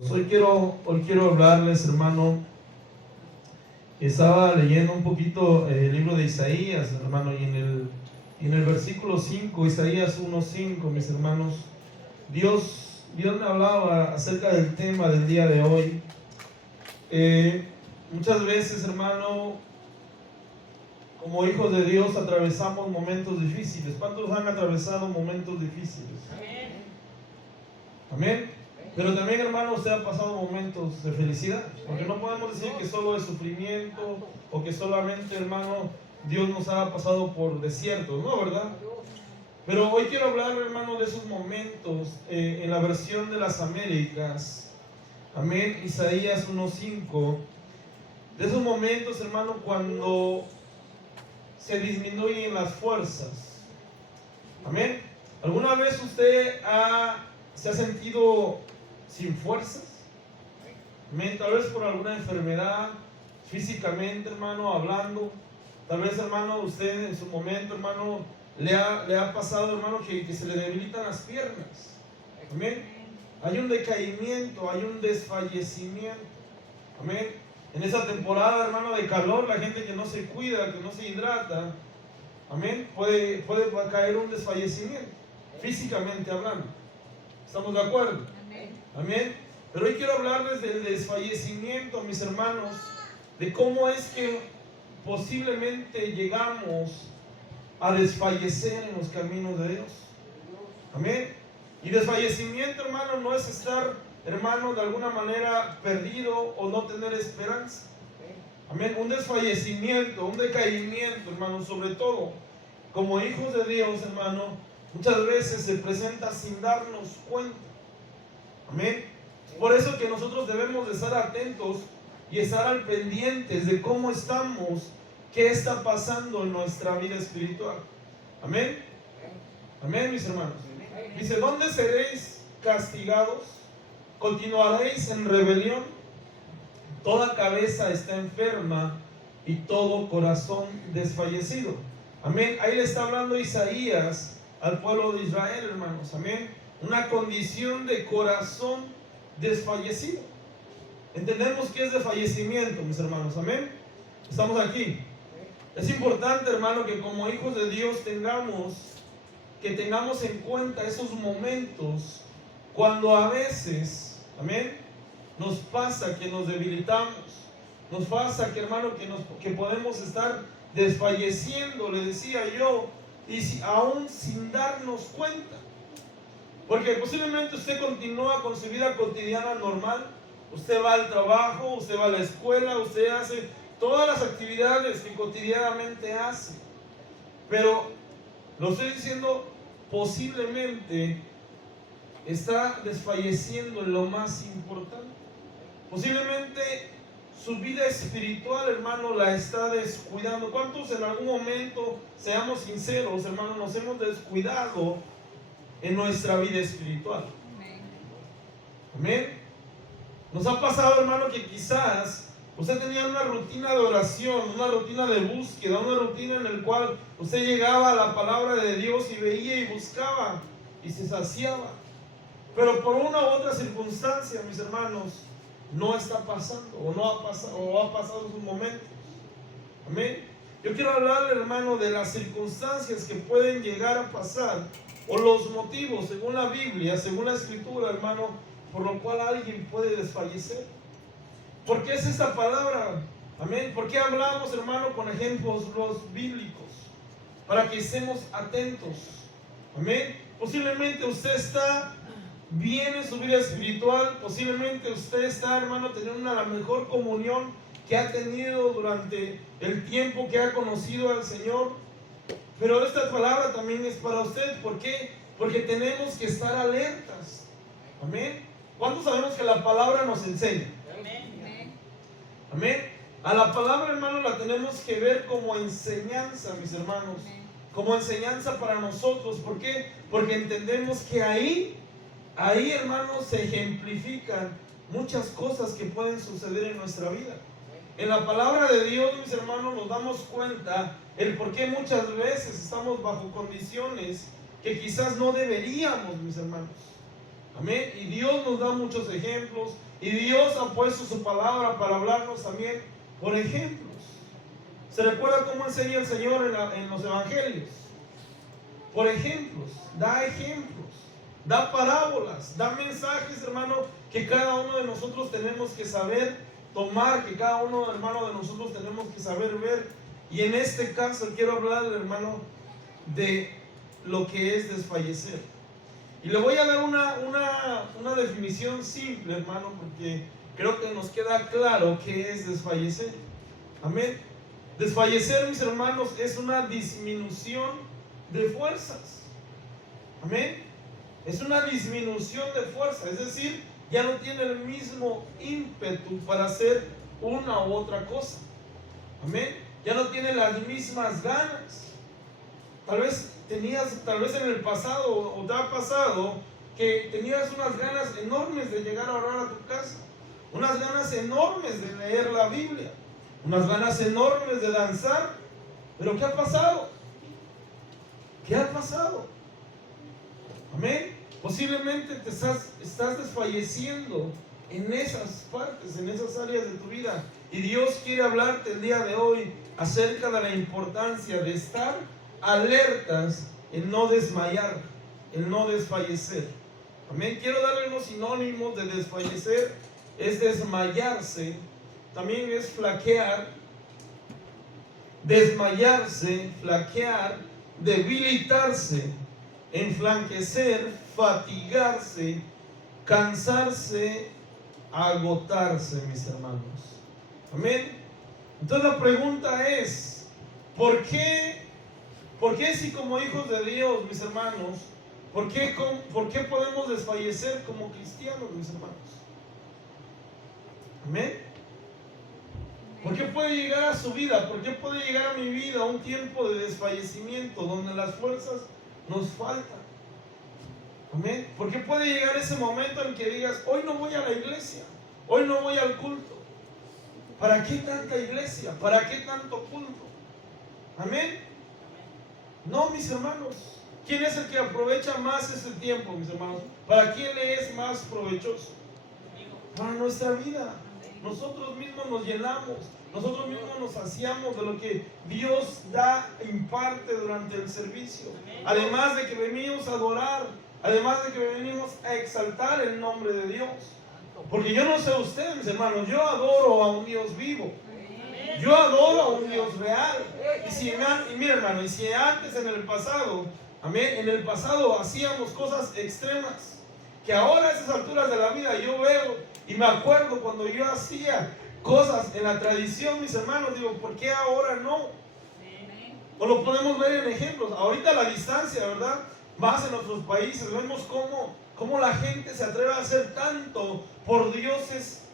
Hoy quiero hablarles, hermano. Estaba leyendo un poquito el libro de Isaías, hermano, y en el versículo 5, Isaías 1:5, mis hermanos, Dios me hablaba acerca del tema del día de hoy. Muchas veces, hermano, como hijos de Dios atravesamos momentos difíciles. ¿Cuántos han atravesado momentos difíciles? Amén. Amén. Pero también, hermano, usted ha pasado momentos de felicidad, porque no podemos decir que solo es sufrimiento o que solamente, hermano, Dios nos ha pasado por desiertos, ¿no? ¿Verdad? Pero hoy quiero hablar, hermano, de esos momentos en la versión de las Américas. Amén. Isaías 1:5. De esos momentos, hermano, cuando se disminuyen las fuerzas. Amén. ¿Alguna vez usted se ha sentido sin fuerzas? Amén. Tal vez por alguna enfermedad, físicamente, hermano, hablando. Tal vez, hermano, usted en su momento, hermano, le ha pasado, hermano, que se le debilitan las piernas. Amén. Hay un decaimiento, hay un desfallecimiento. Amén. En esa temporada, hermano, de calor, la gente que no se cuida, que no se hidrata, amén, puede caer un desfallecimiento, físicamente hablando. ¿Estamos de acuerdo? Amén. Amén. Pero hoy quiero hablarles del desfallecimiento, mis hermanos, de cómo es que posiblemente llegamos a desfallecer en los caminos de Dios. Amén. Y desfallecimiento, hermano, no es estar, hermano, de alguna manera perdido o no tener esperanza. Amén. Un desfallecimiento, un decaimiento, hermano, sobre todo como hijos de Dios, hermano, muchas veces se presenta sin darnos cuenta. Amén. Por eso que nosotros debemos de estar atentos y estar al pendientes de cómo estamos, qué está pasando en nuestra vida espiritual. Amén. Amén, mis hermanos. Dice, ¿dónde seréis castigados? ¿Continuaréis en rebelión? Toda cabeza está enferma y todo corazón desfallecido. Amén. Ahí le está hablando Isaías al pueblo de Israel, hermanos. Amén. Una condición de corazón desfallecido. Entendemos que es desfallecimiento, mis hermanos. Amén. Estamos aquí. Es importante, hermano, que como hijos de Dios tengamos en cuenta esos momentos cuando a veces, amén, nos pasa que nos debilitamos, nos pasa que, hermano, que podemos estar desfalleciendo, le decía yo, y aún sin darnos cuenta. Porque posiblemente usted continúa con su vida cotidiana normal, usted va al trabajo, usted va a la escuela, usted hace todas las actividades que cotidianamente hace. Pero lo estoy diciendo, posiblemente está desfalleciendo en lo más importante. Posiblemente su vida espiritual, hermano, la está descuidando. ¿Cuántos en algún momento, seamos sinceros, hermano, nos hemos descuidado en nuestra vida espiritual? Amén. Nos ha pasado, hermano, que quizás usted tenía una rutina de oración, una rutina de búsqueda, una rutina en la cual usted llegaba a la palabra de Dios y veía y buscaba y se saciaba. Pero por una u otra circunstancia, mis hermanos, no está pasando o no ha pasado o ha pasado en sus momentos. Amén. Yo quiero hablarle, hermano, de las circunstancias que pueden llegar a pasar o los motivos, según la Biblia, según la Escritura, hermano, por lo cual alguien puede desfallecer. ¿Por qué es esta palabra? Amén. ¿Por qué hablamos, hermano, con ejemplos bíblicos? Para que estemos atentos. Amén. Posiblemente usted está bien en su vida espiritual. Posiblemente usted está, hermano, teniendo la mejor comunión que ha tenido durante el tiempo que ha conocido al Señor. Pero esta palabra también es para usted. ¿Por qué? Porque tenemos que estar alertas. Amén. ¿Cuántos sabemos que la palabra nos enseña? Amén. A la palabra, hermano, la tenemos que ver como enseñanza, mis hermanos. Como enseñanza para nosotros. ¿Por qué? Porque entendemos que ahí, hermanos, se ejemplifican muchas cosas que pueden suceder en nuestra vida. En la palabra de Dios, mis hermanos, nos damos cuenta el por qué muchas veces estamos bajo condiciones que quizás no deberíamos, mis hermanos. Amén. Y Dios nos da muchos ejemplos. Y Dios ha puesto su palabra para hablarnos también por ejemplos. ¿Se recuerda cómo enseña el Señor en los evangelios? Por ejemplos, da ejemplos, da parábolas, da mensajes, hermano, que cada uno de nosotros tenemos que saber tomar, que cada uno, hermano, de nosotros tenemos que saber ver. Y en este caso quiero hablar, hermano, de lo que es desfallecer. Y le voy a dar una definición simple, hermano, porque creo que nos queda claro qué es desfallecer. Amén. Desfallecer, mis hermanos, es una disminución de fuerzas. Amén. Es una disminución de fuerza, es decir, ya no tiene el mismo ímpetu para hacer una u otra cosa. Amén. Ya no tiene las mismas ganas. Tal vez en el pasado, o te ha pasado, que tenías unas ganas enormes de llegar a orar a tu casa, unas ganas enormes de leer la Biblia, unas ganas enormes de danzar. Pero ¿qué ha pasado? ¿Qué ha pasado? Amén. Posiblemente te estás desfalleciendo en esas partes, en esas áreas de tu vida. Y Dios quiere hablarte el día de hoy acerca de la importancia de estar alertas, en no desmayar, en no desfallecer. Amén. Quiero darle unos sinónimos de desfallecer. Es desmayarse, también es flaquear, desmayarse, flaquear, debilitarse, enflaquecer, fatigarse, cansarse, agotarse, mis hermanos. Amén. Entonces la pregunta es, ¿por qué si como hijos de Dios, mis hermanos, por qué podemos desfallecer como cristianos, mis hermanos? Amén. ¿Por qué puede llegar a su vida? ¿Por qué puede llegar a mi vida un tiempo de desfallecimiento donde las fuerzas nos faltan? Amén. ¿Por qué puede llegar ese momento en que digas, hoy no voy a la iglesia, hoy no voy al culto? ¿Para qué tanta iglesia? ¿Para qué tanto culto? Amén. No, mis hermanos. ¿Quién es el que aprovecha más ese tiempo, mis hermanos? ¿Para quién le es más provechoso? Para nuestra vida. Nosotros mismos nos llenamos, nosotros mismos nos saciamos de lo que Dios da, imparte durante el servicio. Además de que venimos a adorar, además de que venimos a exaltar el nombre de Dios. Porque yo no sé ustedes, mis hermanos, yo adoro a un Dios vivo. Yo adoro a un Dios real. Y mira, hermano, y si antes en el pasado, amén, en el pasado hacíamos cosas extremas, que ahora a esas alturas de la vida yo veo y me acuerdo cuando yo hacía cosas en la tradición, mis hermanos, digo, ¿por qué ahora no? O lo podemos ver en ejemplos. Ahorita a la distancia, ¿verdad? Más en otros países, vemos cómo la gente se atreve a hacer tanto por dioses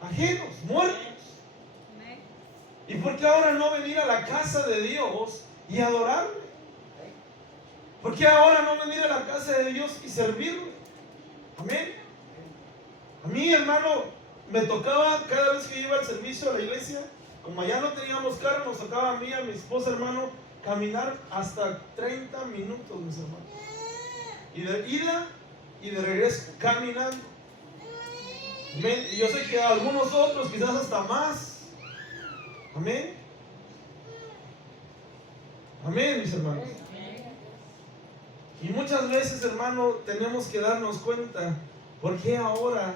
ajenos, muertos. ¿Y por qué ahora no venir a la casa de Dios y adorarle? ¿Por qué ahora no venir a la casa de Dios y servirle? Amén. A mí, hermano, me tocaba cada vez que iba al servicio a la iglesia, como allá no teníamos carro, nos tocaba a mí y a mi esposa, hermano, caminar hasta 30 minutos, mis hermanos. Y de ida y de regreso, caminando. Amén. Y yo sé que algunos otros quizás hasta más. Amén. Amén, mis hermanos. Y muchas veces, hermano, tenemos que darnos cuenta por qué ahora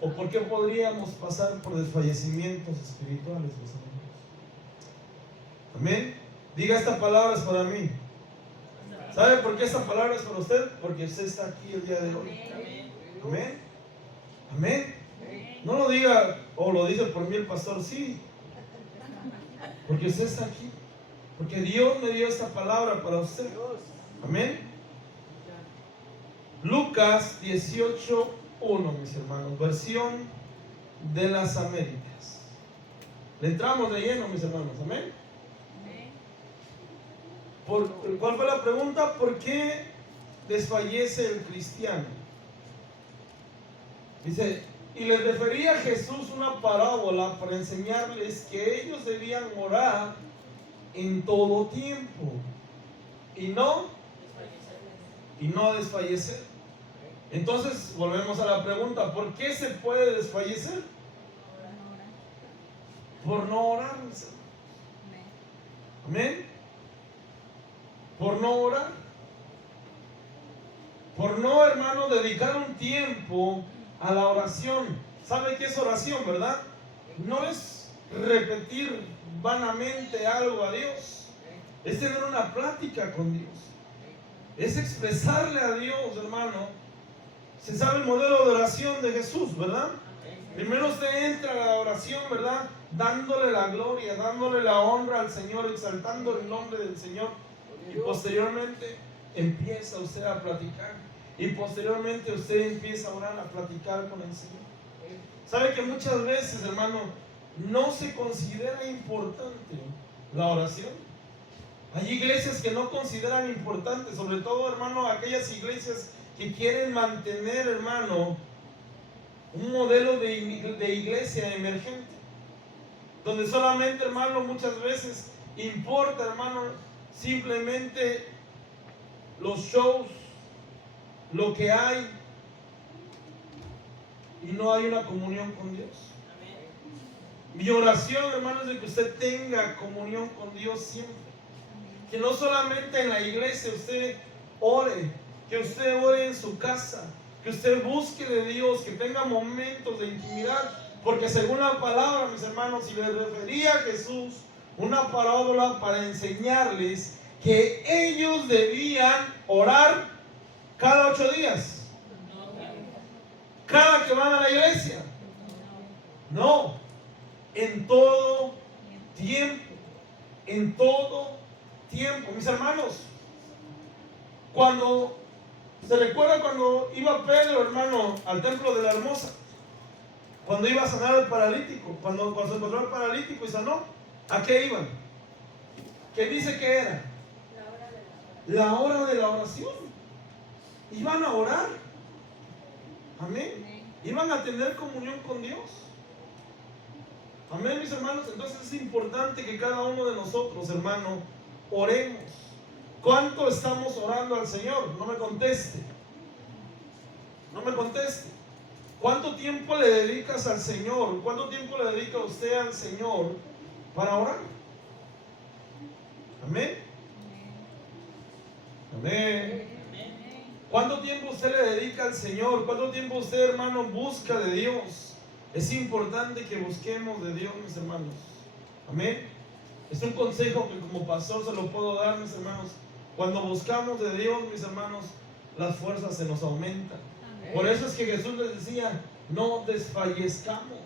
o por qué podríamos pasar por desfallecimientos espirituales, mis hermanos. Amén. Diga, esta palabra es para mí. ¿Sabe por qué esta palabra es para usted? Porque usted está aquí el día de hoy. Amén. Amén. No lo diga o lo dice por mí el pastor, sí. Porque usted está aquí. Porque Dios me dio esta palabra para usted. Amén. Lucas 18:1, mis hermanos, versión de las Américas. Le entramos de lleno, mis hermanos. Amén. ¿Cuál fue la pregunta? ¿Por qué desfallece el cristiano? Dice, y les refería a Jesús una parábola para enseñarles que ellos debían orar en todo tiempo y no y no desfallecer. Entonces volvemos a la pregunta, ¿por qué se puede desfallecer? Por no orar. Amén. Por no orar. Por no, hermano, dedicar un tiempo a la oración. ¿Sabe qué es oración, verdad? No es repetir vanamente algo a Dios. Es tener una plática con Dios. Es expresarle a Dios, hermano. Se sabe el modelo de oración de Jesús, ¿verdad? Primero usted entra a la oración, ¿verdad? Dándole la gloria, dándole la honra al Señor, exaltando el nombre del Señor. Y posteriormente empieza usted a platicar. Y posteriormente usted empieza a orar, a platicar con el Señor. ¿Sabe que muchas veces, hermano, no se considera importante la oración? Hay iglesias que no consideran importante, sobre todo, hermano, aquellas iglesias que quieren mantener, hermano, un modelo de iglesia emergente, donde solamente, hermano, muchas veces importa, hermano, simplemente los shows, lo que hay, y no hay una comunión con Dios. Mi oración, hermano, es de que usted tenga comunión con Dios siempre. Que no solamente en la iglesia usted ore, que usted ore en su casa, que usted busque de Dios, que tenga momentos de intimidad, porque según la palabra, mis hermanos, si les refería a Jesús una parábola para enseñarles que ellos debían orar cada 8 días, cada que van a la iglesia. No, en todo tiempo, en todo tiempo. Mis hermanos, cuando se recuerda cuando iba Pedro, hermano, al templo de la Hermosa, cuando iba a sanar al paralítico, cuando se encontró al paralítico y sanó, ¿a qué iban? ¿Qué dice que era? La hora de la oración. Iban a orar. Amén. Iban a tener comunión con Dios. Amén, mis hermanos. Entonces es importante que cada uno de nosotros, hermano, oremos. ¿Cuánto estamos orando al Señor? No me conteste. No me conteste. ¿Cuánto tiempo le dedicas al Señor? ¿Cuánto tiempo le dedica usted al Señor para orar? Amén. Amén. ¿Cuánto tiempo usted le dedica al Señor? ¿Cuánto tiempo usted, hermano, busca de Dios? Es importante que busquemos de Dios, mis hermanos. Amén. Es un consejo que como pastor se lo puedo dar, mis hermanos. Cuando buscamos de Dios, mis hermanos, las fuerzas se nos aumentan. Amén. Por eso es que Jesús les decía, no desfallezcamos.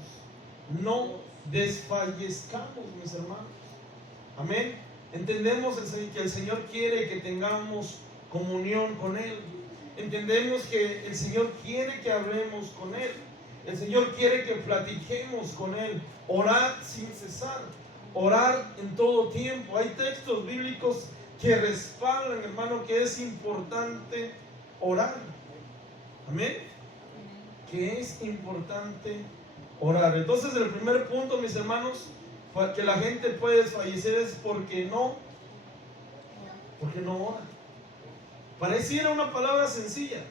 No desfallezcamos, mis hermanos. Amén. Entendemos que el Señor quiere que tengamos comunión con Él. Entendemos que el Señor quiere que hablemos con Él. El Señor quiere que platiquemos con Él. Orar sin cesar. Orar en todo tiempo. Hay textos bíblicos que respaldan, hermano, que es importante orar. Amén. Que es importante orar. Entonces, el primer punto, mis hermanos, que la gente puede desfallecer es porque no ora. Pareciera una palabra sencilla,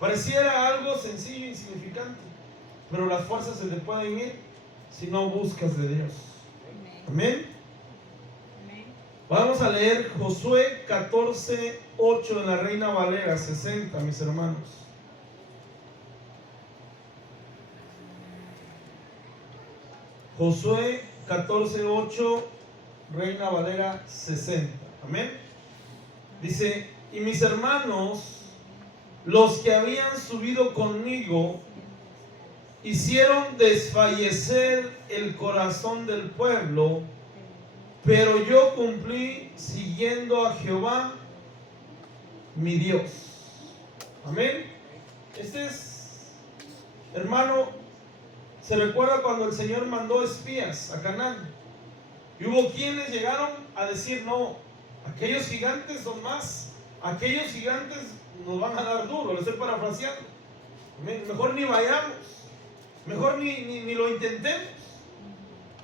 pareciera algo sencillo e insignificante, pero las fuerzas se te pueden ir si no buscas de Dios. Amén. Vamos a leer Josué 14:8 en la Reina Valera 60, mis hermanos. Josué 14:8, Reina Valera 60. Amén. Dice: y mis hermanos, los que habían subido conmigo, hicieron desfallecer el corazón del pueblo, pero yo cumplí siguiendo a Jehová, mi Dios. Amén. Este es, hermano, se recuerda cuando el Señor mandó espías a Canaán. Y hubo quienes llegaron a decir, no, aquellos gigantes son más. Aquellos gigantes nos van a dar duro. Lo estoy parafraseando. Amén. Mejor ni vayamos. Mejor ni lo intentemos.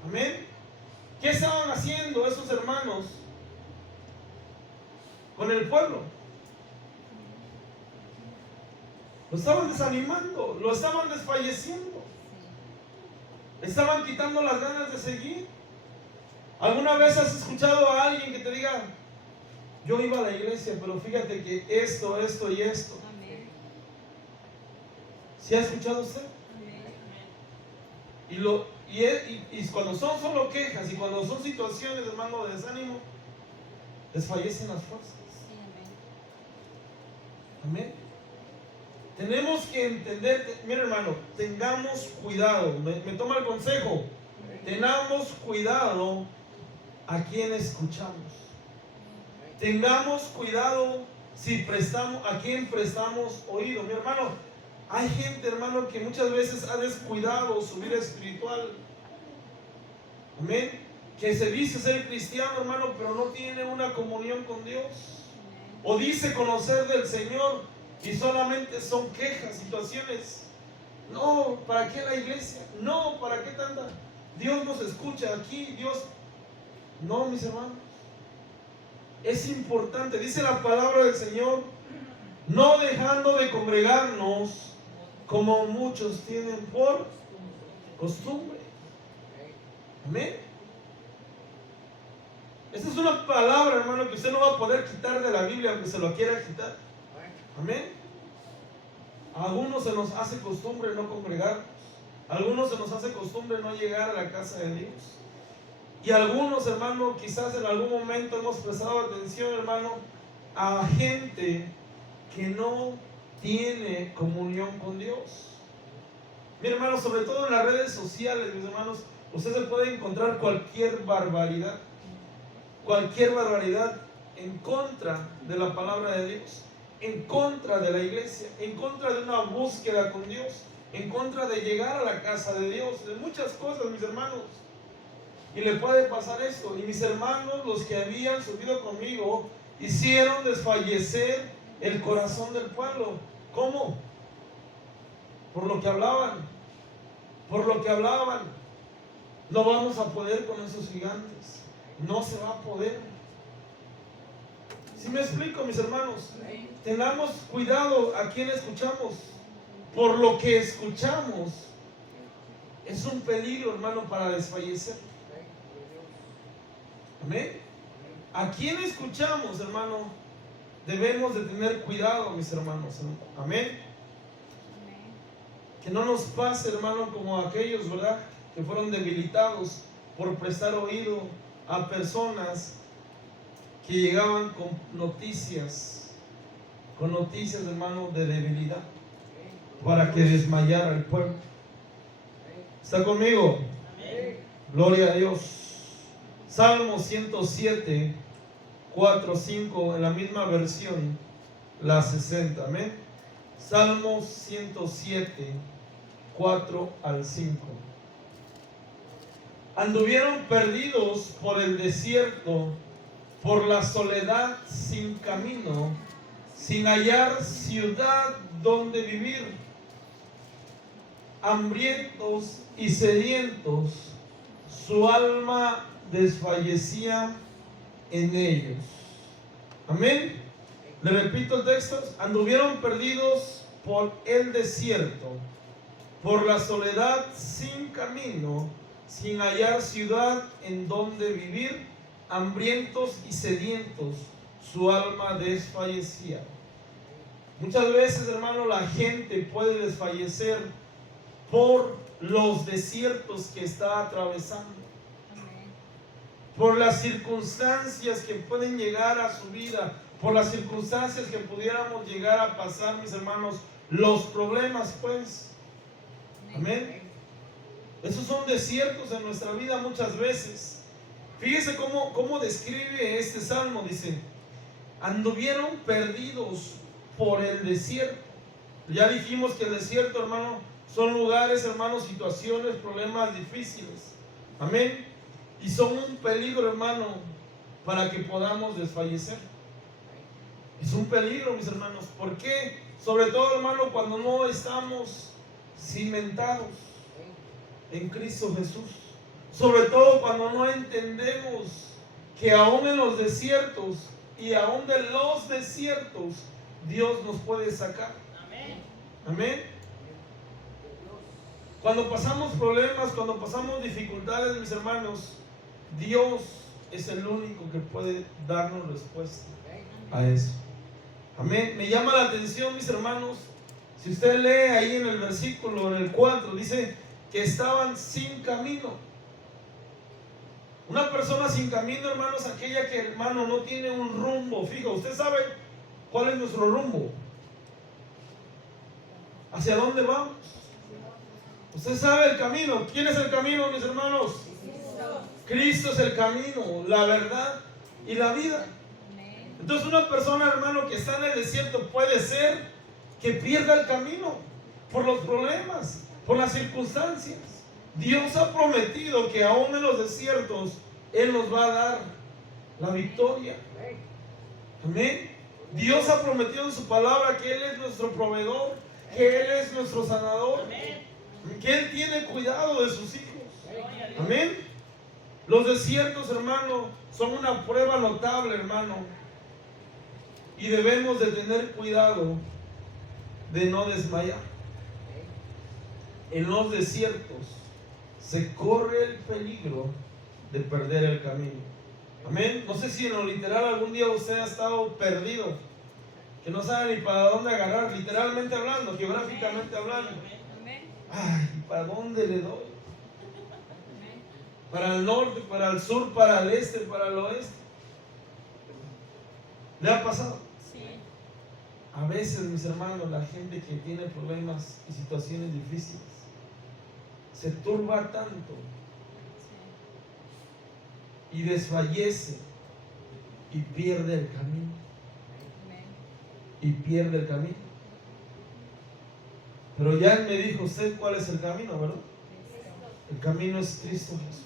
Amén. ¿Qué estaban haciendo esos hermanos con el pueblo? Lo estaban desanimando, lo estaban desfalleciendo. Estaban quitando las ganas de seguir. ¿Alguna vez has escuchado a alguien que te diga, yo iba a la iglesia, pero fíjate que esto y esto? ¿Sí ha escuchado usted? Y cuando son solo quejas y cuando son situaciones, hermano, de desánimo, desfallecen las fuerzas. Amén. Tenemos que entender, mira hermano, tengamos cuidado. Me toma el consejo. Tengamos cuidado a quien escuchamos. Tengamos cuidado a quien prestamos oído. Mi hermano, hay gente, hermano, que muchas veces ha descuidado su vida espiritual. Amén. Que se dice ser cristiano, hermano, pero no tiene una comunión con Dios. O dice conocer del Señor y solamente son quejas, situaciones. No, ¿para qué la iglesia? No, ¿para qué tanta? Dios nos escucha aquí, Dios. No, mis hermanos. Es importante, dice la palabra del Señor, no dejando de congregarnos como muchos tienen por costumbre. Amén. Esta es una palabra, hermano, que usted no va a poder quitar de la Biblia aunque se lo quiera quitar. Amén. A algunos se nos hace costumbre no congregarnos. A algunos se nos hace costumbre no llegar a la casa de Dios. Y algunos, hermano, quizás en algún momento hemos prestado atención, hermano, a gente que no tiene comunión con Dios. Mi hermano, sobre todo en las redes sociales, mis hermanos, usted se puede encontrar cualquier barbaridad en contra de la palabra de Dios, en contra de la iglesia, en contra de una búsqueda con Dios, en contra de llegar a la casa de Dios, de muchas cosas, mis hermanos. Y le puede pasar esto. Y mis hermanos, los que habían subido conmigo, hicieron desfallecer el corazón del pueblo. ¿Cómo? Por lo que hablaban. No vamos a poder con esos gigantes. No se va a poder. ¿Sí me explico, mis hermanos? Tengamos cuidado a quien escuchamos. Por lo que escuchamos es un peligro, hermano, para desfallecer. Amén. ¿A quién escuchamos, hermano? Debemos de tener cuidado, mis hermanos. Amén. Que no nos pase, hermano, como aquellos, ¿verdad?, que fueron debilitados por prestar oído a personas que llegaban con noticias, hermano, de debilidad, para que desmayara el pueblo. ¿Está conmigo? Amén. Gloria a Dios. Salmo 107, 4, 5, en la misma versión, la 60. Amén. Salmo 107, 4 al 5. Anduvieron perdidos por el desierto, por la soledad sin camino, sin hallar ciudad donde vivir, hambrientos y sedientos, su alma desfallecía en ellos. Amén. Le repito el texto: anduvieron perdidos por el desierto, por la soledad sin camino, sin hallar ciudad en donde vivir, hambrientos y sedientos, su alma desfallecía. Muchas veces, hermano, la gente puede desfallecer por los desiertos que está atravesando, por las circunstancias que pueden llegar a su vida, por las circunstancias que pudiéramos llegar a pasar, mis hermanos, los problemas, pues. Amén. Esos son desiertos en nuestra vida muchas veces. Fíjese cómo describe este salmo. Dice: anduvieron perdidos por el desierto. Ya dijimos que el desierto, hermano, son lugares, hermano, situaciones, problemas difíciles. Amén. Y son un peligro, hermano, para que podamos desfallecer. Es un peligro, mis hermanos. ¿Por qué? Sobre todo, hermano, cuando no estamos cimentados en Cristo Jesús. Sobre todo cuando no entendemos que aún en los desiertos y aún de los desiertos Dios nos puede sacar. Amén. Amén. Cuando pasamos problemas, cuando pasamos dificultades, mis hermanos, Dios es el único que puede darnos respuesta a eso. Amén. Me llama la atención, mis hermanos, si usted lee ahí en el versículo, en el 4, dice que estaban sin camino. Una persona sin camino, hermanos, aquella que, hermano, no tiene un rumbo fijo. Usted sabe cuál es nuestro rumbo. ¿Hacia dónde vamos? Usted sabe el camino. ¿Quién es el camino, mis hermanos? Cristo es el camino, la verdad y la vida. Entonces una persona, hermano, que está en el desierto puede ser que pierda el camino por los problemas, por las circunstancias. Dios ha prometido que aún en los desiertos Él nos va a dar la victoria. Amén. Dios ha prometido en su palabra que Él es nuestro proveedor, que Él es nuestro sanador, que Él tiene cuidado de sus hijos. Amén. Los desiertos, hermano, son una prueba notable, hermano, y debemos de tener cuidado de no desmayar. En los desiertos se corre el peligro de perder el camino. Amén. No sé si en lo literal algún día usted ha estado perdido, que no sabe ni para dónde agarrar, literalmente hablando, geográficamente hablando. Ay, ¿para dónde le doy? Para el norte, para el sur, para el este, para el oeste. ¿Le ha pasado? Sí. A veces, mis hermanos, la gente que tiene problemas y situaciones difíciles se turba tanto y desfallece y pierde el camino. Y pierde el camino. Pero ya me dijo usted cuál es el camino, ¿verdad? El camino es Cristo Jesús.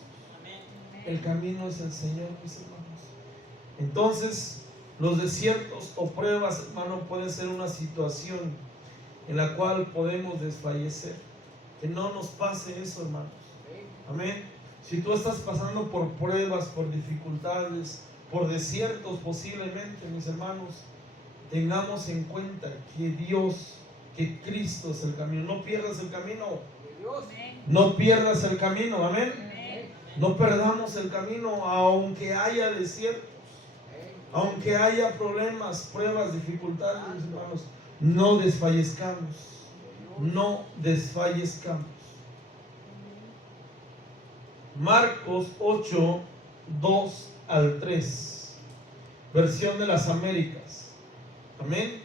El camino es el Señor, mis hermanos. Entonces, los desiertos o pruebas, hermano, pueden ser una situación en la cual podemos desfallecer. Que no nos pase eso, hermanos. Amén. Si tú estás pasando por pruebas, por dificultades, por desiertos posiblemente, mis hermanos, tengamos en cuenta que Dios, que Cristo es el camino. No pierdas el camino. No pierdas el camino. Amén. No perdamos el camino, aunque haya desiertos, aunque haya problemas, pruebas, dificultades, mis hermanos. No desfallezcamos. No desfallezcamos. Marcos 8, 2 al 3, versión de las Américas. Amén.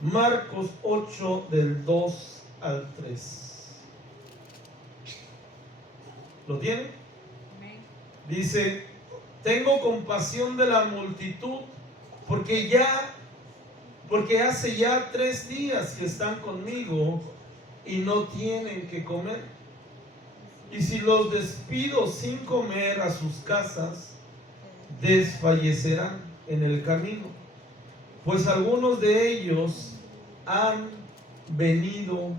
Marcos 8 del 2 al 3. ¿Lo tiene? Dice: tengo compasión de la multitud, porque hace ya 3 días que están conmigo y no tienen que comer. Y si los despido sin comer a sus casas, desfallecerán en el camino, pues algunos de ellos han venido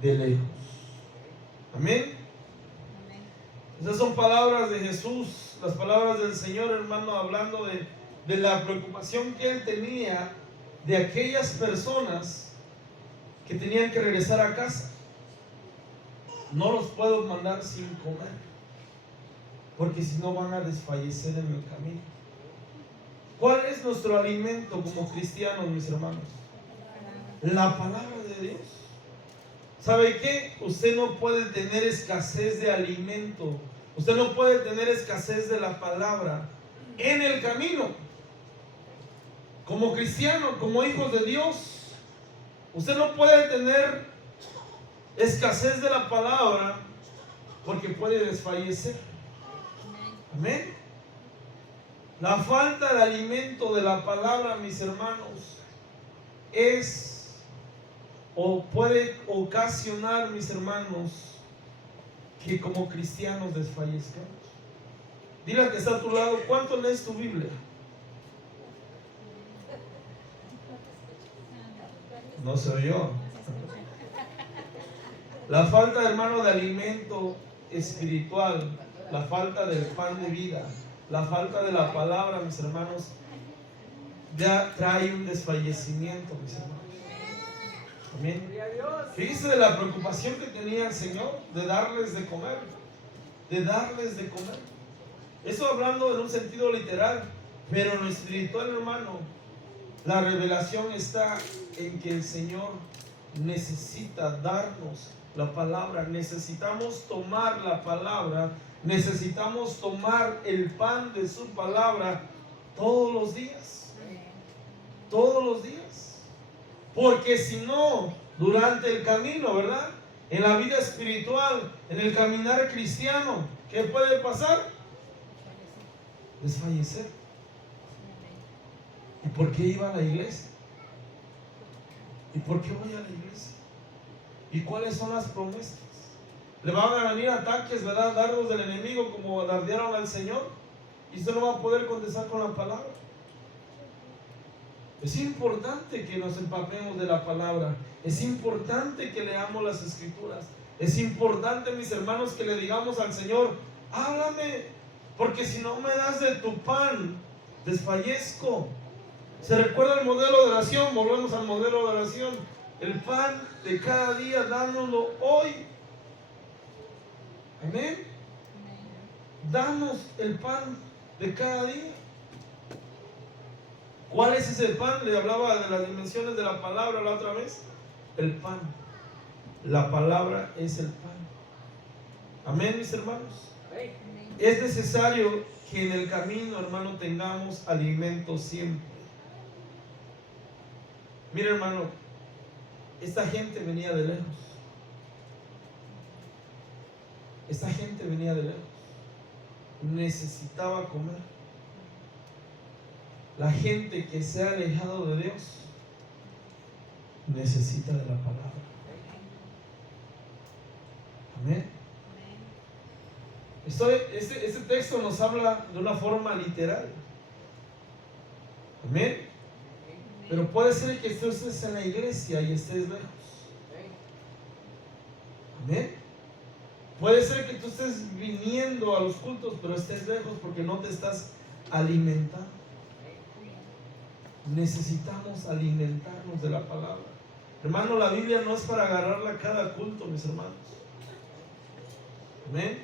de lejos. Amén. Esas son palabras de Jesús, las palabras del Señor, hermano, hablando de la preocupación que Él tenía de aquellas personas que tenían que regresar a casa. No los puedo mandar sin comer, porque si no van a desfallecer en el camino. ¿Cuál es nuestro alimento como cristianos, mis hermanos? La palabra de Dios. ¿Sabe qué? Usted no puede tener escasez de alimento. Usted no puede tener escasez de la palabra en el camino. Como cristiano, como hijos de Dios, usted no puede tener escasez de la palabra porque puede desfallecer. Amén. La falta de alimento de la palabra, mis hermanos, es o puede ocasionar, mis hermanos, que como cristianos desfallezcamos. Dile al que está a tu lado: ¿cuánto lees tu Biblia? No se oyó. La falta, hermano, de alimento espiritual, la falta del pan de vida, la falta de la palabra, mis hermanos, ya trae un desfallecimiento, mis hermanos. Amén. Fíjese de la preocupación que tenía el Señor de darles de comer. De darles de comer. Eso hablando en un sentido literal, pero en lo espiritual, hermano, la revelación está en que el Señor necesita darnos la palabra. Necesitamos tomar la palabra. Necesitamos tomar el pan de su palabra todos los días. Todos los días. Porque si no, durante el camino, ¿verdad? En la vida espiritual, en el caminar cristiano, ¿qué puede pasar? Desfallecer. ¿Y por qué iba a la iglesia? ¿Y por qué voy a la iglesia? ¿Y cuáles son las promesas? Le van a venir ataques, ¿verdad? Dardos del enemigo como dardearon al Señor. Y usted no va a poder contestar con la palabra. Es importante que nos empapemos de la palabra. Es importante que leamos las escrituras. Es importante, mis hermanos, que le digamos al Señor: háblame, porque si no me das de tu pan, desfallezco. ¿Se recuerda el modelo de oración? Volvemos al modelo de oración. El pan de cada día, dánoslo hoy. Amén. Danos el pan de cada día. ¿Cuál es ese pan? Le hablaba de las dimensiones de la palabra la otra vez. El pan. La palabra es el pan. Amén, mis hermanos. Es necesario que en el camino, hermano, tengamos alimento siempre. Mira, hermano, esta gente venía de lejos. Esta gente venía de lejos. Necesitaba comer. La gente que se ha alejado de Dios necesita de la palabra. Amén. Este texto nos habla de una forma literal. Amén. Pero puede ser que tú estés en la iglesia y estés lejos. Amén. Puede ser que tú estés viniendo a los cultos, pero estés lejos porque no te estás alimentando. Necesitamos alimentarnos de la palabra. Hermano, la Biblia no es para agarrarla cada culto, mis hermanos. Amén.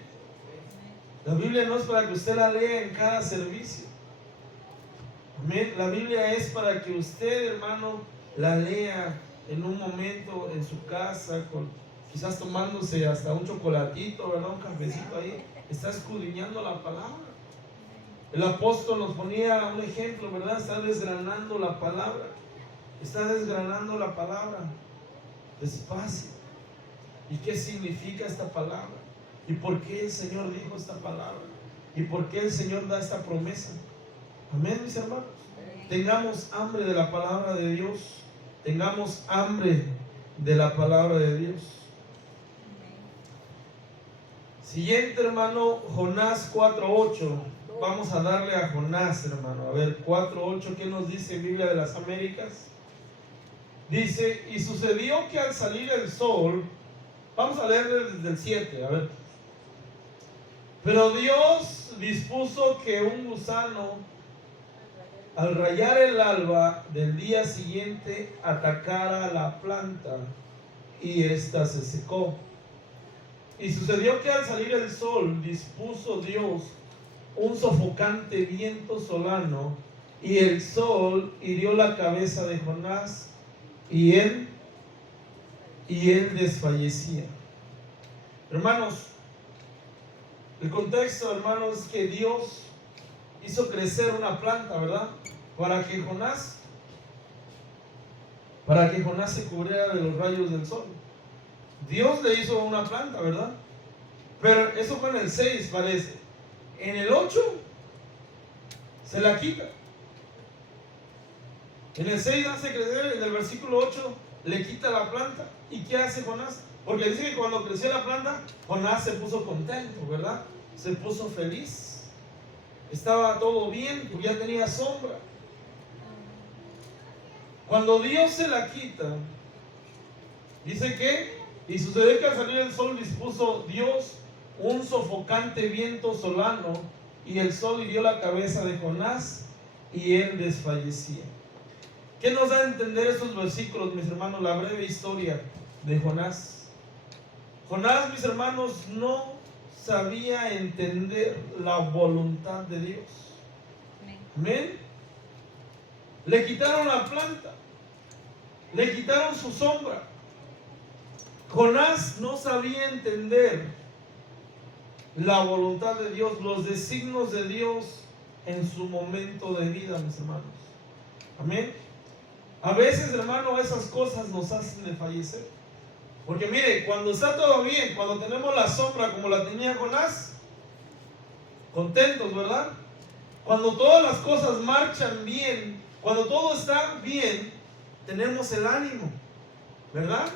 La Biblia no es para que usted la lea en cada servicio. Amén. La Biblia es para que usted, hermano, la lea en un momento en su casa, quizás tomándose hasta un chocolatito, ¿verdad? Un cafecito ahí. Está escudriñando la palabra. El apóstol nos ponía un ejemplo, ¿verdad? Está desgranando la palabra. Está desgranando la palabra despacio. ¿Y qué significa esta palabra? ¿Y por qué el Señor dijo esta palabra? ¿Y por qué el Señor da esta promesa? Amén, mis hermanos. Tengamos hambre de la palabra de Dios. Tengamos hambre de la palabra de Dios. Siguiente, hermano, Jonás 4:8. Vamos a darle a Jonás, hermano. A ver, 4:8, ¿qué nos dice Biblia de las Américas? Dice: y sucedió que al salir el sol, vamos a leer desde el 7, a ver. Pero Dios dispuso que un gusano, al rayar el alba del día siguiente, atacara la planta, y ésta se secó. Y sucedió que al salir el sol, dispuso Dios un sofocante viento solano, y el sol hirió la cabeza de Jonás, y él desfallecía. Hermanos, el contexto, hermanos, es que Dios hizo crecer una planta, ¿verdad? Para que Jonás se cubriera de los rayos del sol. Dios le hizo una planta, ¿verdad? Pero eso fue en el 6, parece. En el 8 se la quita. En el 6 hace crecer, en el versículo 8 le quita la planta. ¿Y qué hace Jonás? Porque dice que cuando creció la planta, Jonás se puso contento, ¿verdad? Se puso feliz. Estaba todo bien, porque ya tenía sombra. Cuando Dios se la quita, dice que, y sucedió que al salir el sol dispuso Dios un sofocante viento solano, y el sol hirió la cabeza de Jonás, y él desfallecía. ¿Qué nos da a entender estos versículos, mis hermanos? La breve historia de Jonás. Jonás, mis hermanos, no sabía entender la voluntad de Dios. Amén. Le quitaron la planta, le quitaron su sombra. Jonás no sabía entender la voluntad de Dios, los designios de Dios en su momento de vida, mis hermanos. Amén. A veces, hermano, esas cosas nos hacen desfallecer. Porque mire, cuando está todo bien, cuando tenemos la sombra como la tenía Jonás, contentos, ¿verdad? Cuando todas las cosas marchan bien, cuando todo está bien, tenemos el ánimo, ¿verdad?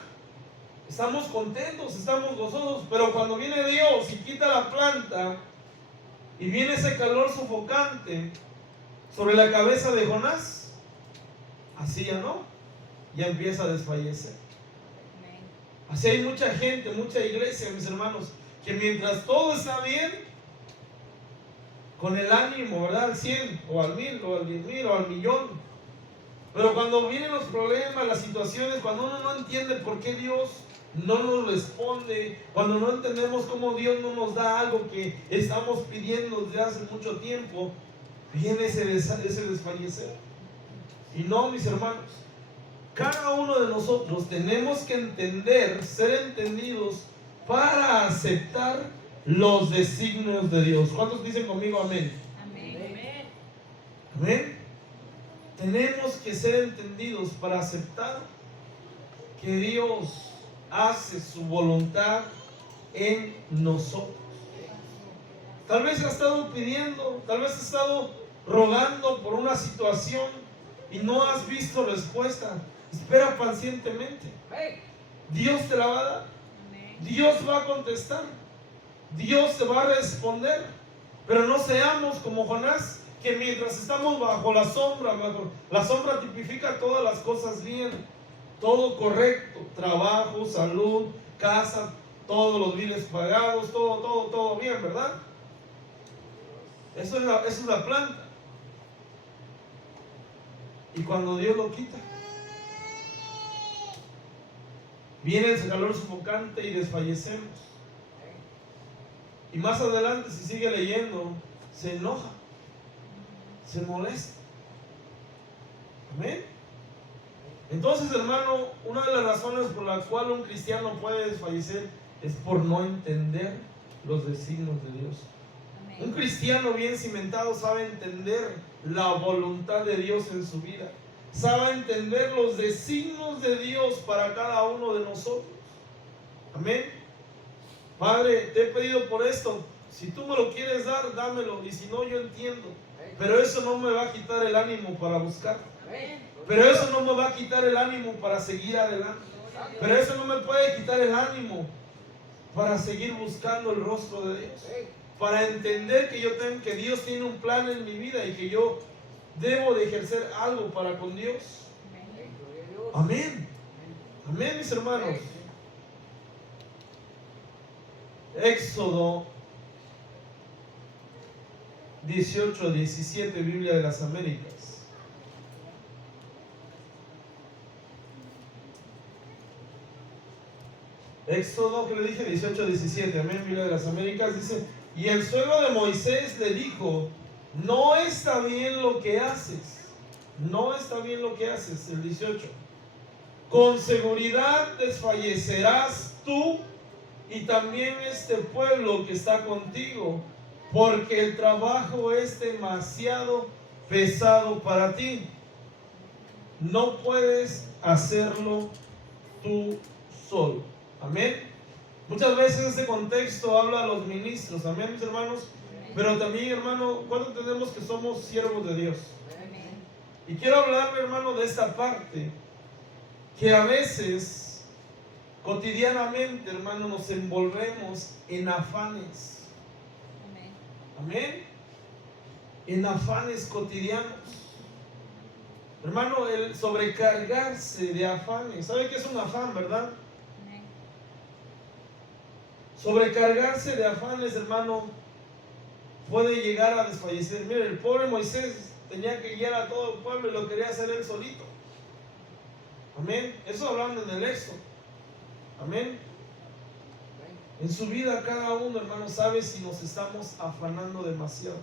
Estamos contentos, estamos gozosos. Pero cuando viene Dios y quita la planta y viene ese calor sofocante sobre la cabeza de Jonás, así ya no, ya empieza a desfallecer. Así hay mucha gente, mucha iglesia, mis hermanos, que mientras todo está bien, con el ánimo, ¿verdad? Al 100, o al 1000, o al 10,000, o al millón. Pero cuando vienen los problemas, las situaciones, cuando uno no entiende por qué Dios no nos responde, cuando no entendemos cómo Dios no nos da algo que estamos pidiendo desde hace mucho tiempo, viene ese desfallecer. Y no, mis hermanos, cada uno de nosotros tenemos que entender, ser entendidos para aceptar los designios de Dios. ¿Cuántos dicen conmigo amén? Amén. Amén. Tenemos que ser entendidos para aceptar que Dios hace su voluntad en nosotros. Tal vez ha estado pidiendo, tal vez ha estado rogando por una situación y no has visto respuesta. Espera pacientemente. Dios te la va a dar. Dios va a contestar. Dios te va a responder. Pero no seamos como Jonás, que mientras estamos bajo la sombra tipifica todas las cosas bien, todo correcto, trabajo, salud, casa, todos los biles pagados, todo bien, ¿verdad? Eso es la planta. Y cuando Dios lo quita, viene ese calor sofocante y desfallecemos. Y más adelante, si sigue leyendo, se enoja, se molesta. Amén. Entonces, hermano, una de las razones por la cual un cristiano puede desfallecer es por no entender los designios de Dios. Amén. Un cristiano bien cimentado sabe entender la voluntad de Dios en su vida, sabe entender los designios de Dios para cada uno de nosotros. Amén. Padre, te he pedido por esto. Si tú me lo quieres dar, dámelo. Y si no, yo entiendo. Pero eso no me va a quitar el ánimo para buscar. Pero eso no me va a quitar el ánimo para seguir adelante. Pero eso no me puede quitar el ánimo para seguir buscando el rostro de Dios. Para entender que Dios tiene un plan en mi vida y que yo debo de ejercer algo para con Dios. Amén. Amén, mis hermanos. Éxodo 18-17, Biblia de las Américas. Éxodo, que le dije, 18-17, amén, Biblia de las Américas, dice: y el suegro de Moisés le dijo: no está bien lo que haces, no está bien lo que haces. El 18: con seguridad desfallecerás tú y también este pueblo que está contigo, porque el trabajo es demasiado pesado para ti. No puedes hacerlo tú solo. Amén. Muchas veces este contexto habla a los ministros. Amén, mis hermanos. Pero también, hermano, ¿cuándo entendemos que somos siervos de Dios? Amén. Y quiero hablarle, hermano, de esta parte, que a veces cotidianamente, hermano, nos envolvemos en afanes. Amén. Amén. En afanes cotidianos. Hermano, el sobrecargarse de afanes. ¿Sabe qué es un afán, verdad? Amén. Sobrecargarse de afanes, hermano, puede llegar a desfallecer. Mire, el pobre Moisés tenía que guiar a todo el pueblo y lo quería hacer él solito. Amén. Eso hablando en el Éxodo. Amén. En su vida cada uno, hermano, sabe si nos estamos afanando demasiado.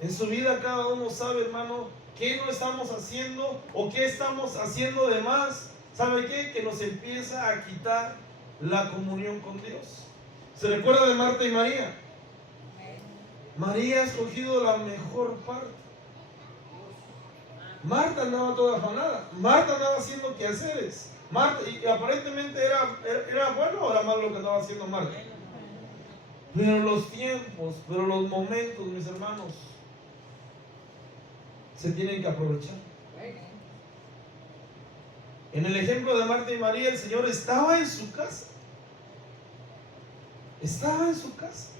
En su vida cada uno sabe, hermano, qué no estamos haciendo o qué estamos haciendo de más. ¿Sabe qué? Que nos empieza a quitar la comunión con Dios. ¿Se recuerda de Marta y María? María ha escogido la mejor parte. Marta andaba toda afanada. Marta andaba haciendo quehaceres. Marta, y aparentemente era bueno o era malo lo que andaba haciendo Marta. Pero los tiempos, pero los momentos, mis hermanos, se tienen que aprovechar. En el ejemplo de Marta y María, el Señor estaba en su casa. Estaba en su casa.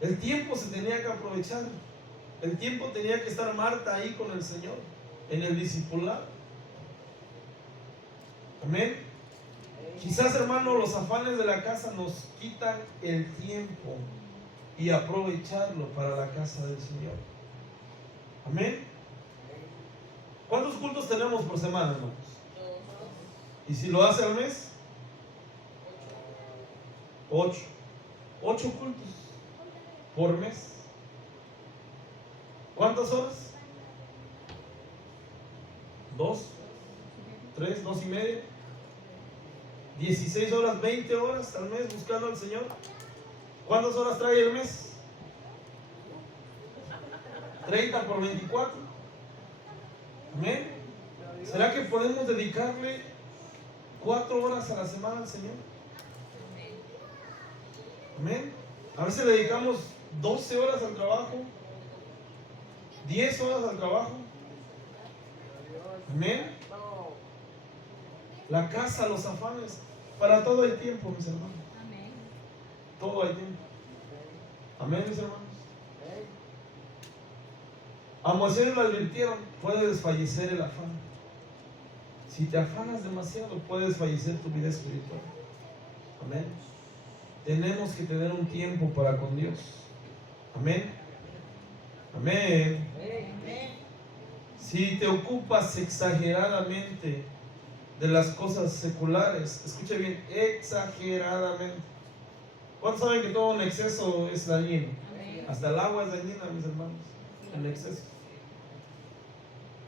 El tiempo se tenía que aprovechar. El tiempo tenía que estar Marta ahí con el Señor, en el discipulado. Amén. Quizás, hermano, los afanes de la casa nos quitan el tiempo y aprovecharlo para la casa del Señor. Amén. ¿Cuántos cultos tenemos por semana, hermanos? ¿Y si lo hace al mes? 8 cultos por mes. ¿Cuántas horas? 2, 3, 2 y media. 16 horas, 20 horas al mes buscando al Señor. ¿Cuántas horas trae el mes? 30 por 24. Amén. ¿Será que podemos dedicarle 4 horas a la semana al Señor? Amén. A veces le dedicamos 12 horas al trabajo, 10 horas al trabajo. Amén. La casa, los afanes, para todo el tiempo, mis hermanos. Amén. Todo el tiempo. Amén, mis hermanos. A Moisés le advirtieron, puede desfallecer el afán. Si te afanas demasiado, puede desfallecer tu vida espiritual. Amén. Tenemos que tener un tiempo para con Dios. Amén. Amén. Si te ocupas exageradamente de las cosas seculares, escuche bien, exageradamente. ¿Cuántos saben que todo en exceso es dañino? Amén. Hasta el agua es dañina, mis hermanos, en exceso.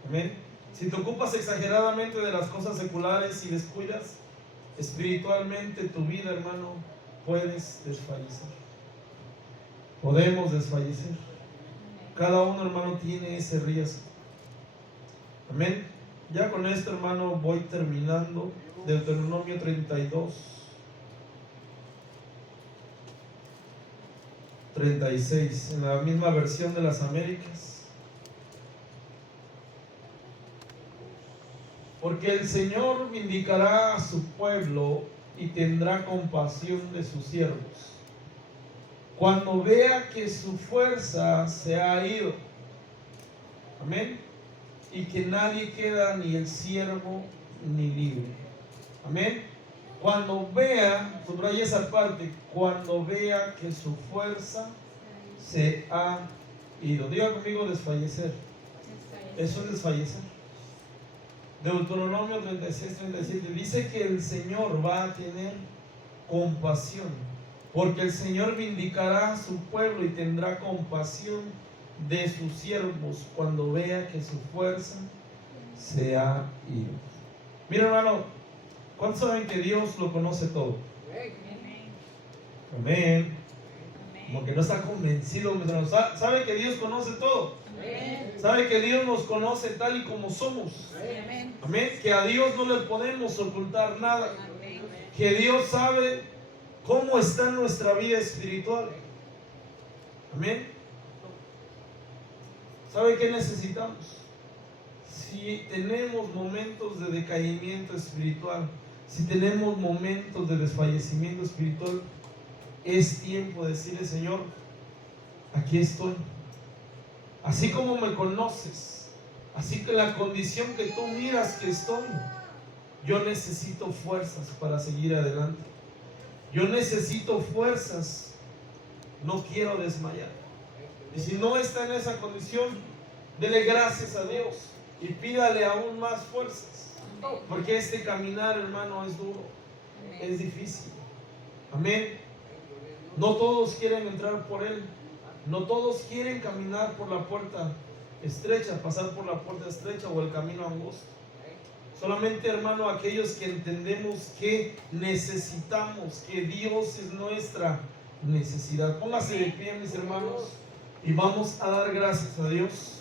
Amén. Si te ocupas exageradamente de las cosas seculares y descuidas espiritualmente tu vida, hermano, puedes desfallecer. Podemos desfallecer. Cada uno, hermano, tiene ese riesgo. Amén. Ya con esto, hermano, voy terminando. Deuteronomio 32, 36, en la misma versión de las Américas. Porque el Señor vindicará a su pueblo y tendrá compasión de sus siervos, cuando vea que su fuerza se ha ido. Amén. Y que nadie queda, ni el siervo ni libre. Amén. Cuando vea, subraya esa parte, cuando vea que su fuerza se ha ido. Diga conmigo, desfallecer. Eso es desfallecer. Deuteronomio 36, 37 dice que el Señor va a tener compasión, porque el Señor vindicará a su pueblo y tendrá compasión de sus siervos cuando vea que su fuerza se ha ido. Mira, hermano, ¿cuántos saben que Dios lo conoce todo? Amén. Como que no está convencido, hermano. ¿Sabe que Dios conoce todo? ¿Sabe que Dios nos conoce tal y como somos? Amén. Que a Dios no le podemos ocultar nada. Que Dios sabe cómo está nuestra vida espiritual. Amén. ¿Sabe qué necesitamos? Si tenemos momentos de decaimiento espiritual, si tenemos momentos de desfallecimiento espiritual, es tiempo de decirle: Señor, aquí estoy. Así como me conoces, así que la condición que tú miras que estoy, yo necesito fuerzas para seguir adelante. Yo necesito fuerzas. No quiero desmayar. Y si no está en esa condición, dele gracias a Dios. y pídale aún más fuerzas. Porque este caminar, hermano, es duro, es difícil. Amén. No todos quieren entrar por él. No todos quieren caminar por la puerta estrecha, pasar por la puerta estrecha o el camino angosto. Solamente, hermano, aquellos que entendemos que necesitamos, que Dios es nuestra necesidad. Póngase de pie, mis hermanos, y vamos a dar gracias a Dios.